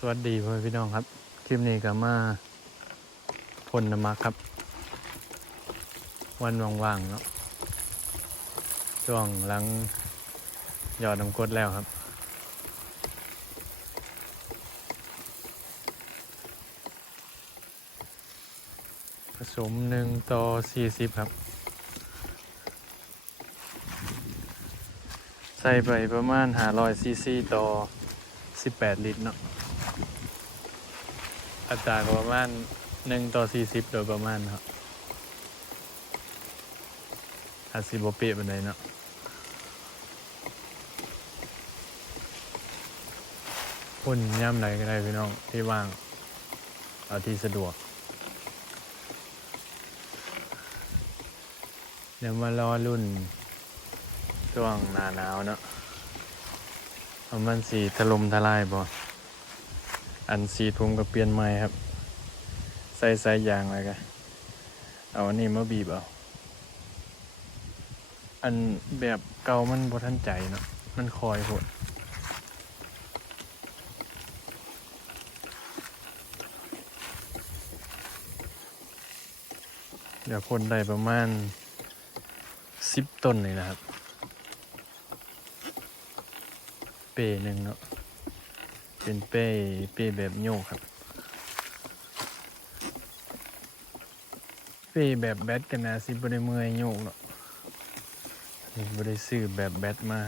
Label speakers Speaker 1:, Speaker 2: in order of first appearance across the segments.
Speaker 1: สวัสดีพ่อพี่น้องครับ คลิปนี้ก็มาพ่นน้ำมักครับ วันว่างๆเนาะช่วงหลังหยอดน้ำกรดแล้วครับ ผสมหนึ่งต่อสี่สิบครับ ใส่ไปประมาณหาร้อยซีซีต่อสิบแปดลิตรเนาะ อัตราก็ประมาณหนึ่งต่อสี่สิบโดยประมาณครับอาจสิบเป๊ะปานใดเนาะพุ่นย่ำไหนก็ได้พี่น้องที่ว่าง เอาที่สะดวก เดี๋ยวมารอรุ่น ช่วงหน้าหนาวเนาะมันสีถล่มทลายบ่ อันสีทุ่มก็เปลี่ยนใหม่ครับ ใส่สายยางอะไรกันเอาอันนี้มาบีบเอา อันแบบเก่ามันบ่ทันใจเนาะมันคอยหดเดี๋ยวคนได้ประมาณสิบต้นเลยนะครับ เปหนึ่งเนาะ เป็นเป้เป้แบบโยกครับ เป้แบบแบตกันนะสิบได้เมยโยกเนาะนี่บได้ซื้อแบบแบตมา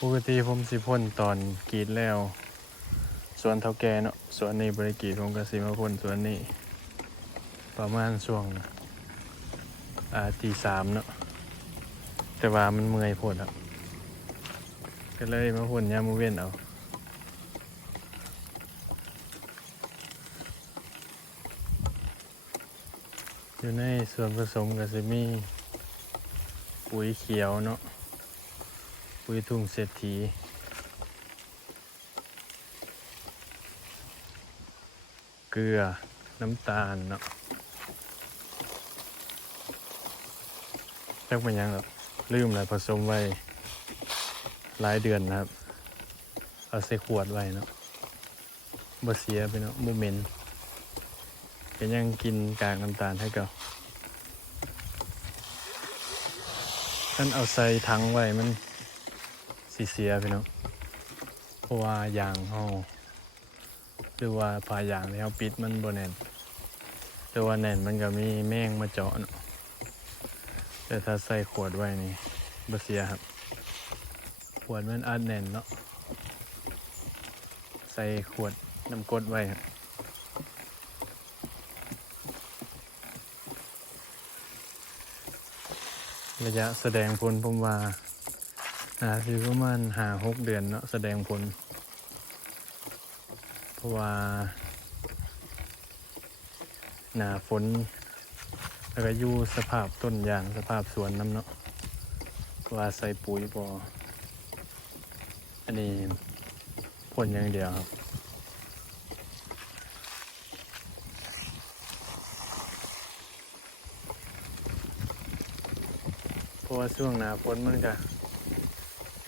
Speaker 1: ปกติผมสิพ่นตอนกรีดแล้วส่วนเท่าแกเนาะส่วนนี้บริกรีดผมก็สิมาพ่นส่วนนี้ ประมาณช่วงอาตีสามเนาะ แต่ว่ามันเมื่อยโพดครับก็เลยมาพ่นยามูเว้นเอาอยู่ในส่วนผสมก็จะมีปุ๋ยเขียวเนาะปุ๋ยทุ่งเศรษฐีเกลือน้ำตาลเนาะจักเป็นยังหรอ ลืมเลยผสมไว้หลายเดือนนะครับ เอาใส่ขวดไว้เนาะบ่เสียไปเนาะบ่เหม็นก็ยังกินกากน้ำตาลให้ก่าท่านเอาใส่ถังไว้มันสิเสียไปเนาะเพราะว่ายางเฮาหรือว่าผ้ายางที่เฮาปิดมันบ่แน่นแต่ว่าแน่นมันก็มีแมงมาเจาะเนาะ แต่ถ้าใส่ขวดไว้นี่บ่เสียครับ ขวดมันอัดแน่นเนาะ ใส่ขวดน้ำกดไว้ครับระยะแสดงผลผมว่าหาสิประมาณหาหกเดือนเนาะแสดงผล เพราะว่า หนาฝน แล้วก็อยู่สภาพต้นยางสภาพสวนน้ำเนาะว่าใส่ปุ๋ยบออันนี้ผลอย่างเดียวครับเพราะว่าช่วงหนาฝนมันก็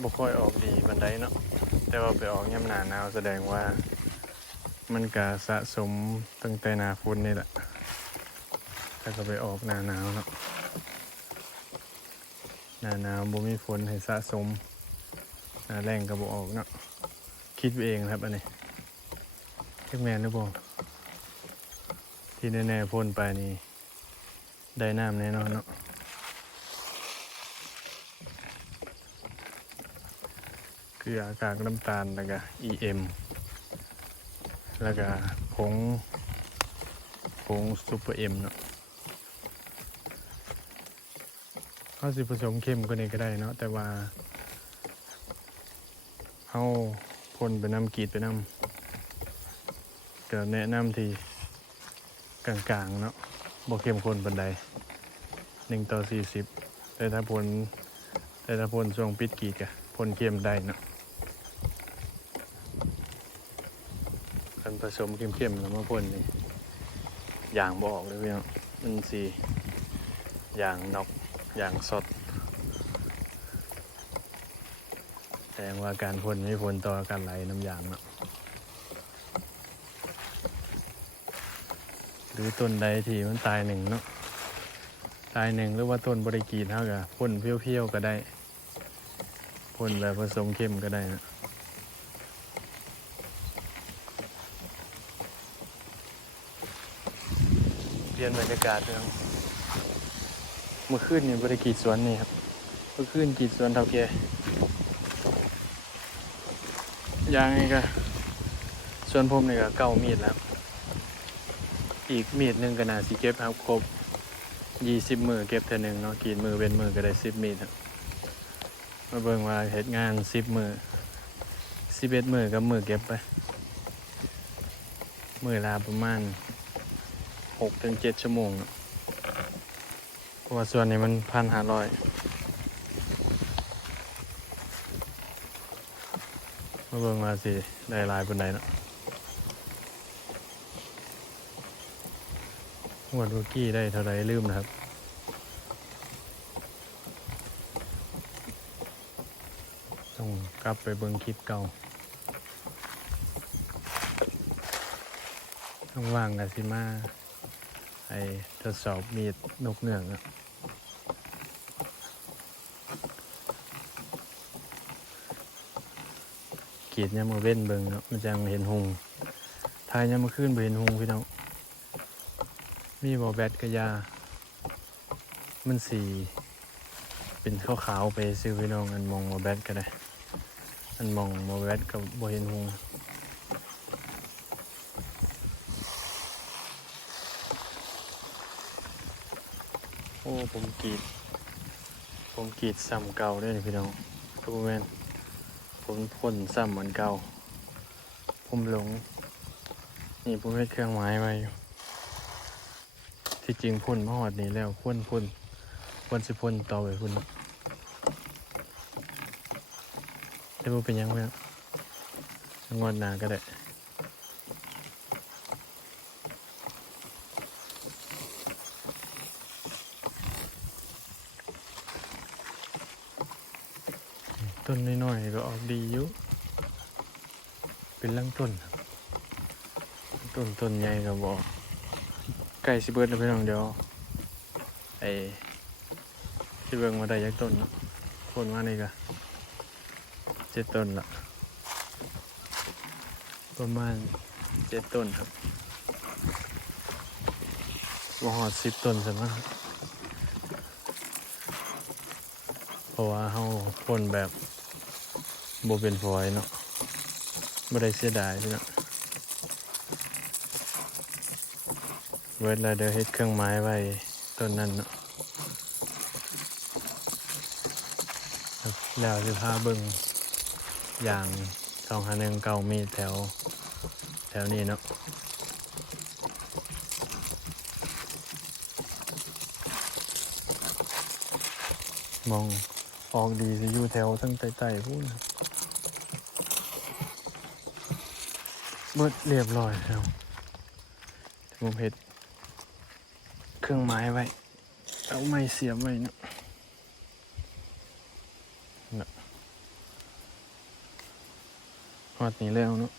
Speaker 1: บ่ค่อยออกดีบันไดเนาะแต่ว่าไปออกยามหนาหนาวแสดงว่ามันก็สะสมตั้งแต่หนาฝนนี่แหละ แล้วก็ไปออกหนาหนาวเนาะหนาหนาวบ่มีฝนให้สะสมหนาแรงก็บ่ออกเนาะคิดไปเองครับอันนี้เช็คแมนหรือเปล่าที่แน่ๆพ่นไปนี่ได้น้ำแน่นอนเนาะเกลืออากากน้ำตาลแล้วก็ EM แล้วก็ผงผงซูเปอร์เอ็มเนาะ เขาสิผสมเข้มกว่านี้ก็ได้เนาะแต่ว่าเขาพ่นไปน้ำกรีดไปน้ำก็แนะนำที่กลางๆเนาะบ่เข้มข้นปันใดหนึ่งต่อสี่สิบแต่ถ้าพ่นแต่ถ้าพ่นช่วงปิดกรีดกะพ่นเข้มได้เนาะการผสมเข้มๆแล้วมาพ่นนี่อย่างบออกเลยพี่เนาะมันสีอย่างนอก อย่างสดแสดงว่าการพ่นไมีผลต่อการไหลน้ำยางเนาะหรือต้นใดที่มันตายหนึ่งเนาะตายหนึ่งหรือว่าต้นบริกีเท่ากับพ่นเพี้ยวๆก็ได้พ่นแบบผสมเข้มก็ได้นะเปลี่ยนบรรยากาศเรื่องเมื่อคืนเนี่ยบริกีดสวนนี่ครับเมื่อคืนกีดสวนเท่าแก่ยางนี่ก็สวนผมนี่ก็เก้ามีดแล้ว อีกมีดหนึ่งก็น่าสิเก็บครับครบยี่สิบมือเก็บเท่านึงเนาะกีดมือเป็นมือก็ได้สิบมีดครับมาเบิ่งว่าเหตุงานสิบมือสิบเอ็ดมือกับมือเก็บไปมือลาประมาณหกถึงเจ็ดชั่วโมงเนาะ ราะว่าส่วนนี้มันพันห้าร้อยมาเบิ่งมาสิ ได้ลายปานใดเนาะงวดเมื่อกี้ได้เท่าไรลืมนะครับต้องกลับไปเบิ่งคลิปเก่าต้องว่างกันสิมาไอทดสอบมีดนกเหนืองอะ กรีดยามมือเว้นเบิงเนาะมันจังเห็นหงทายยามมือขึ้นไปเห็นหงพี่น้องมีบอแบตกระยา มันสีเป็นขาวๆไปซื้อพี่น้องอันมองบอแบตก็ได้ อันมองบอแบตกับบอเห็นหงโอ้ผมกรีด ผมกรีดซ้ำเก่าด้เลยพี่น้องทุกแม่น ผมพ่นซ้ำเหมือนเก่า ผมหลง นี่ผมเฮ็ดเครื่องไม้มาอยู่ ที่จริงพ่นมาหอดนี้แล้วพ่นพ่นพ่นสิพ่นต่อไปพ่นได้บ่เป็นยังไงงอนหนาก็ได้ ต้นน้อยๆก็ออกดีอยู่ เป็นลังต้นครับต้นต้นใหญ่ก็บอกไก่สิเบิดแล้วพี่น้องเดี๋ยวไอ้ที่เบิ่งมาได้ยักต้นเนาะคนมานี่ก็เจ็ดต้นละประมาณเจ็ดต้นครับบ่หอดสิบต้นซะมั้งเพราะว่าเฮาพ่นแบบ บเป็นฝอยเนาะบ่ได้เสียดายพี่เนาะเวล้วเดี๋ยวเฮ็ดเครื่องไม้ไว้ต้นนั้นเนาะแล้วสิพาเบิ่งอย่างสองหาหนึ่งเก่ามีแถว แถวนี้เนาะมองออกดีสิอยู่แถวทั้งใต้ๆพูน เบิดเรียบร้อยแล้วผมเห็ดเครื่องไม้ไว้ เอาไม้เสียบไว้นะนะฮอดนี้แล้วเนาะ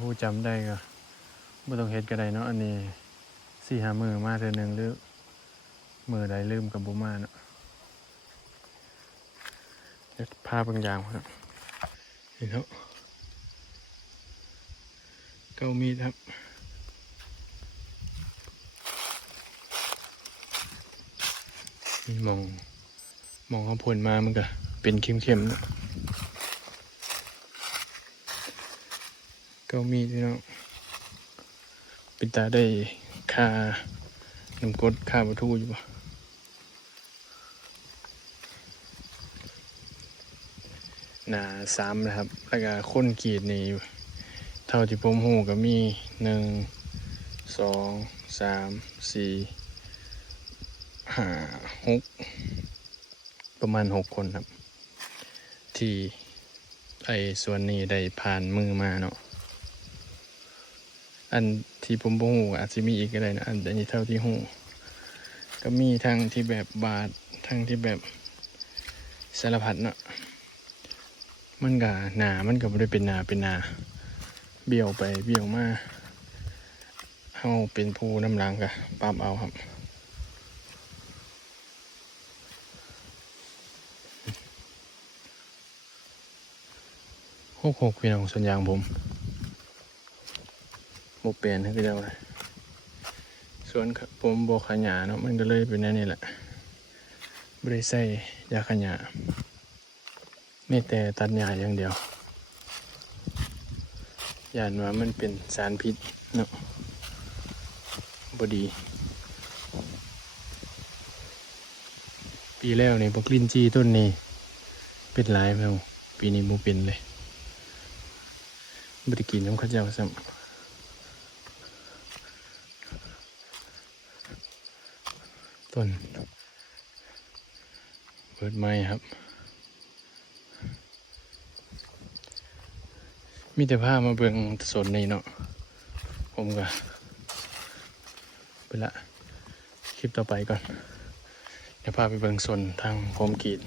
Speaker 1: ผู้จำได้ก็ไม่ต้องเฮ็ดก็ได้เนาะอันนี้สี่หามือมาเทอหนึ่งหรือมือใดลืมกับบุมาเนาะเดี๋ยวพาบางอย่างครับเห็นแล้ว เก้ามีดครับนี่มอง มองเขาผลมามันก็เป็นเข้มๆเนะเก้ามีดพี่น้องป็นตาได้ค่าน้ำกดค่าวัตถุอยู่ปะหนาสามนะครับ แล้วก็ค้นกรีดนี่ ท่าที่ผมหูก็มีหนึ่งสองสามสี่ห้าหกประมาณหกคนครับ ที่ไอ้ส่วนนี้ได้ผ่านมือมาเนาะอันที่ผมบ่หูอาจจะมีอีกก็ได้นะอันอันนี้เท่าที่หูก็มีทั้งที่แบบบาททั้งที่แบบสารพัดเนาะมันก็หนามันก็บ่ได้เป็นนาเป็นนา เบี้ยวไปเบี้ยวมาเฮาเป็นผู้นำลังก็ปรับเอาครับหกหกพี่น้องส่วนยางผมโมเปลี่ยนให้พี่น้เลยส่วนผมโบขยาเนาะมันก็เลยเป็นนั่นนี่แหละบริใส่ยาขยาไม่แต่ตัดหญ้าอย่างเดียว ยานว่ามันเป็นสารพิษเนาะบดี ปีแล้วนี่บกลิ้นจีต้นนี้ เป็นหลายแมวปีนี้โมเป็นเลยบริกินน้ำข้าวเจ้าซ้ำต้นเปิดไม้ครับ มีแต่ผ้ามาเบิ่งสนนี่เนาะผมก็ไปละคลิปต่อไปก่อน เดี๋ยวพาไปเบิ่งสนทางผมกีด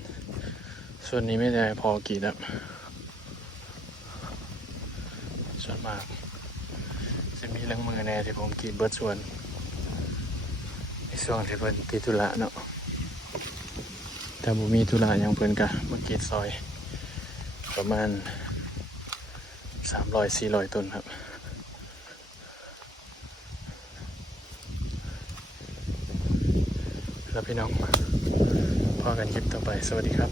Speaker 1: ส่วนนี้ไม่ได้พอกีดแล้วส่วนมาก จะมีเรื่องมือแน่ที่ผมกินเบิดส่วนในช่วงที่เพิ่นติดธุระเนาะถ้าบ่มีธุระยังเพิ่นก็มากินซอย ประมาณ สามร้อยสี่ร้อยต้นครับ แล้วพี่น้องพอกันคลิปต่อไปสวัสดีครับ